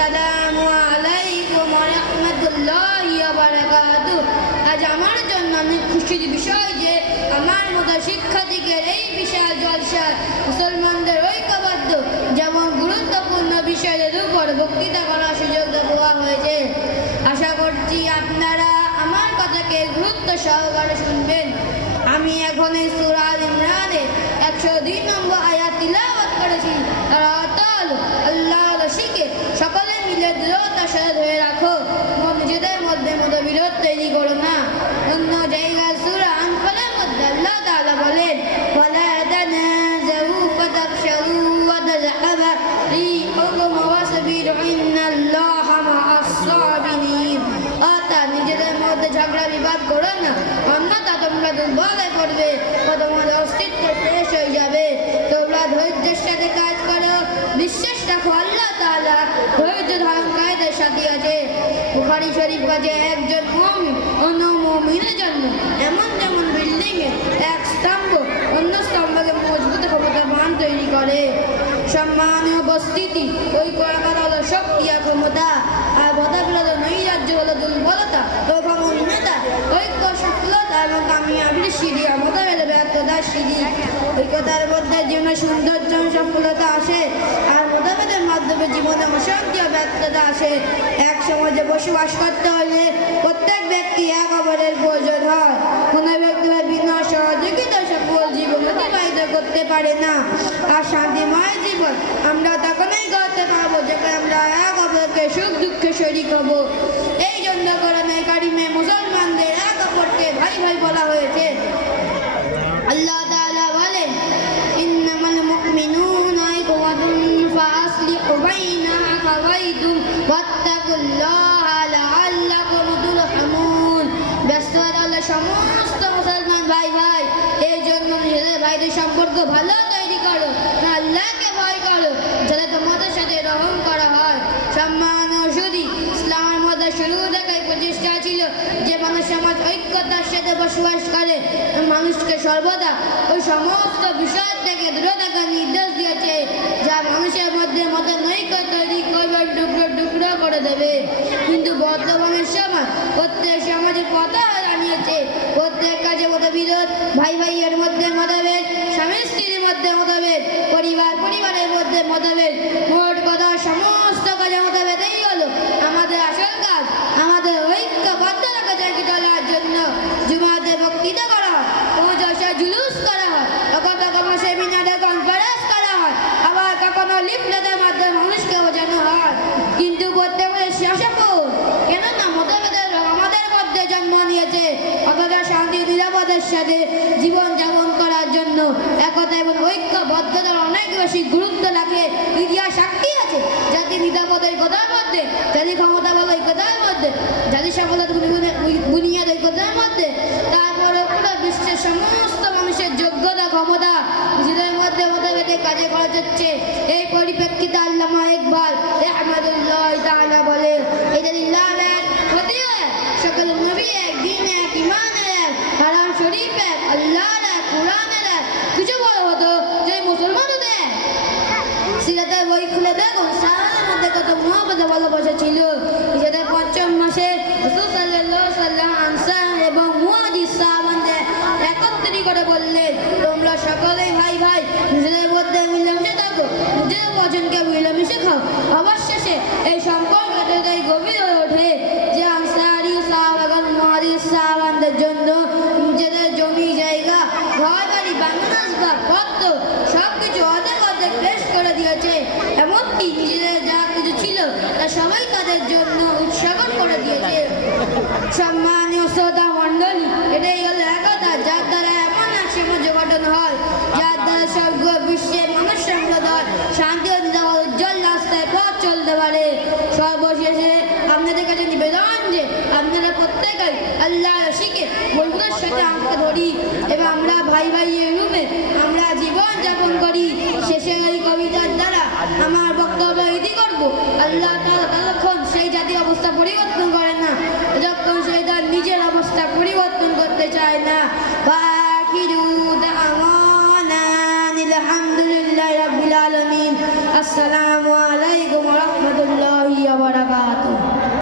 আসসালামু আলাইকুম ওয়া রাহমাতুল্লাহি ওয়া বারাকাতুহু। আজ আমার জন্য অনেক খুশির বিষয় যে আমার মতো শিক্ষার্থীদের এই বিশাল জলসায় মুসলমানদের ঐক্যবদ্ধ যেমন গুরুত্বপূর্ণ বিষয়ের উপর বক্তৃতা করার সুযোগ দেওয়া হয়েছে। আশা করছি আপনারা আমার কথাকে গুরুত্ব সহকারে শুনবেন। আমি এখন এই সূরা আল ইমরানের 102 নম্বর আয়াত তিলাওয়াত করেছি। তার অর্থ হলো আল্লাহর শিখে সকলে মিলে দৃঢ়তার সাথে ধরে রাখো, নিজেদের মধ্যে মতবিরোধ তৈরি করো না। অন্য জায়গায় সূরা আনফালের মধ্যে আল্লাহ তাআলা বলেন ওয়ালা তানাযাউ ফাতাফশালু ওয়া তাযহাবা রিহুকুম ওয়াসবিরু ইন্নাল্লাহা মা'আস সাবিরিন। অর্থাৎ নিজেদের মধ্যে ঝগড়া বিবাদ করো না, অন্যথা তোমরা দুর্বল হয়ে পড়বে ও তোমাদের অস্তিত্ব শেষ হয়ে যাবে। তোমরা ধৈর্যের সাথে কাজ করো, বিশ্বাস রাখো আল্লাহ তাআলা ধৈর্য ধারণকারীদের সাথে আছে। বুখারী শরীফ আছে একজন মুমিন অন্য মুমিনের জন্য এমন যেমন বিল্ডিং এর এক স্তম্ভ অন্য স্তম্ভকে মজবুত ক্ষমতাবান তৈরি করে। সম্মানীয় উপস্থিতি, ঐক্য হলো শক্তি আর ক্ষমতা, আর মতবিরোধ নৈরাজ্য হলো দুর্বলতা ও ক্ষমতা। ঐক্য সফলতা এবং কামিয়াবির সিঁড়ি, মতভেদ ব্যর্থতার সিঁড়ি। ঐক্যতার মধ্যে জীবনে সৌন্দর্য সফলতা আসে, আর মতভেদের মাধ্যমে জীবনে অশান্তি ও ব্যর্থতা আসে। এক সমাজে বসবাস করতে হলে প্রত্যেক ব্যক্তি এক অপরের প্রয়োজন হয়। কোনো ব্যক্তি বিনা সহযোগিতা সফল জীবন অতিবাহিত করতে পারে না। আর শান্তিময় জীবন আমরা তখনই করতে পারবো যখন আমরা এক অপরকে সুখ দুঃখে শরীক হব। এই জন্য কোরআনে কারিমে মুসলমানদের এক অপরকে ভাই ভাই বলা হয়েছে। আল্লাহ তাআলা বলেন ইন্নামাল মুমিনুনা ইখওয়াতুন ফাআসলিহু বাইনা আখাওয়াইকুম ওয়াত্তাকুল্লাহা লাআল্লাকুম তুরহামুন। ব্যস্ততা হলো সমস্ত মুসলমান ভাই ভাই, এই জন্য নিজেদের ভাইদের সম্পর্ক ভালো তৈরি করো, আল্লাহকে ভয় করো, যাতে তোমাদের সাথে রহম করা হয়। সম্মান ও সুধী, ইসলামের মধ্যে শুরু থেকে প্রচেষ্টা ছিল যে মানুষ সমাজ ঐক্যতার সাথে বসবাস করে, মানুষকে সর্বদা ওই সমস্ত বিষয় থেকে দূরে থাকার নির্দেশ দিয়েছে যা মানুষের মধ্যে মতনৈক্য তৈরি করবে, টুকরো টুকরো করে দেবে। কিন্তু বর্তমানের সময় প্রত্যেক সমাজে পথা দাঁড়িয়েছে, প্রত্যেক কাজে মতবিরোধ, ভাই ভাইয়ের মধ্যে মতভেদ, স্বামী স্ত্রীর মধ্যে মতভেদ, পরিবার পরিবারের মধ্যে মতভেদ। মোট কথা সমস্ত কাজে মতভেদ। এই হলো আমাদের আসল কাজ। আমাদের ঐক্যবদ্ধতাকে জাগিয়ে তোলার জন্য জুমাতে বক্তৃতা করা হয়, জলসায় জুলুস করা হয়, কখনো সেমিনারে কনফারেন্স করা হয়, আবার কখনো লিফলেটের মাধ্যমে মানুষকে বোঝানো হয়। কিন্তু প্রত্যেকের সফল কেননা মতভেদের আমাদের মধ্যে জন্ম নিয়েছে, অথচ শান্তি নিরাপদের সাথে জীবন যাপন করার জন্য একতা এবং ঐক্যবদ্ধতার অনেক বেশি গুরুত্ব রাখে। ইতিহাস সাক্ষী আছে জাতি নিরাপদ ঐক্যতার মধ্যে, জাতি ক্ষমতা বল ঐক্যতার মধ্যে, জাতি সফলতা বুনিয়াদ ঐক্যতার মধ্যে। তারপরে পুরো বিশ্বের সমস্ত মানুষের যোগ্যতা ক্ষমতা নিজেদের মধ্যে মতভেদে কাজে খরচ হচ্ছে। এই পরিপ্রেক্ষিতে আল্লামা ইকবাল রাহমাতুল্লাহি তাআলা বলে এটা ইসলাম এক, হতেও এক, সকল নবী এক, দিন এক, ঈমান এক, হারাম শরীফ এক, আল্লাহর এক, কুরআনের এক। কিছু বড় হতো যে মুসলমান হতো এক। সিরাতের বই খুলে দেখুন সাহাবাদের মধ্যে কত মহব্বত ভালোবাসা ছিল। নিজেদের পঞ্চম মাসে রাসূল সাল্লাল্লাহু আলাইহি ওয়াসাল্লাম আনসার এবং মুহাজির সাহাবাদের একত্রিত করে বললেন তোমরা সকলেই ভাই ভাই, নিজেদের মধ্যে মিলেমিশে থাকো, নিজেদের পছন্দকে মিলেমিশে খাও। অবশেষে এই সম্পর্ক এতটাই গভীর হয়ে ওঠে যে আনসারী সাহাবাগণ মুহাজির সাহাবাদের জন্য নিজেদের জমি জায়গা ঘর বাড়ি বাংলাদেশ পত্র সবকিছু অর্ধেক অর্ধেক পেশ করে দিয়েছে। এমনকি নিজেদের যা কিছু ছিল তা সবাই তাদের জন্য উৎসর্গ করে দিয়েছে। সম্মানীয় শ্রোতা মণ্ডলী, এটাই হলো একতা যার দ্বারা এমন এক সমাজ গঠন হয় যার দ্বারা সর্ব বিশ্বের মানুষ সম্প্রদায় শান্তি ও উজ্জ্বল রাস্তায় পথ চলতে পারে। সর্বশেষে আপনাদের কাছে নিবেদন যে আপনারা প্রত্যেকেই আল্লাহর শিখে বন্ধুদের সাথে আঁকতে ধরি এবং আমরা ভাই ভাইয়ের রূপে আমরা জীবন যাপন করি। শেষে এই কবিতার দ্বারা আমার বক্তব্য ইতি করব। আল্লাহ তাআলা ততক্ষণ সেই জাতির অবস্থা পরিবর্তন করেন না যতক্ষণ সেই তার নিজের অবস্থা পরিবর্তন করতে চায় না। আখিরু দাওয়ানা আলহামদুলিল্লাহি রাব্বিল আলামিন। আসসালামু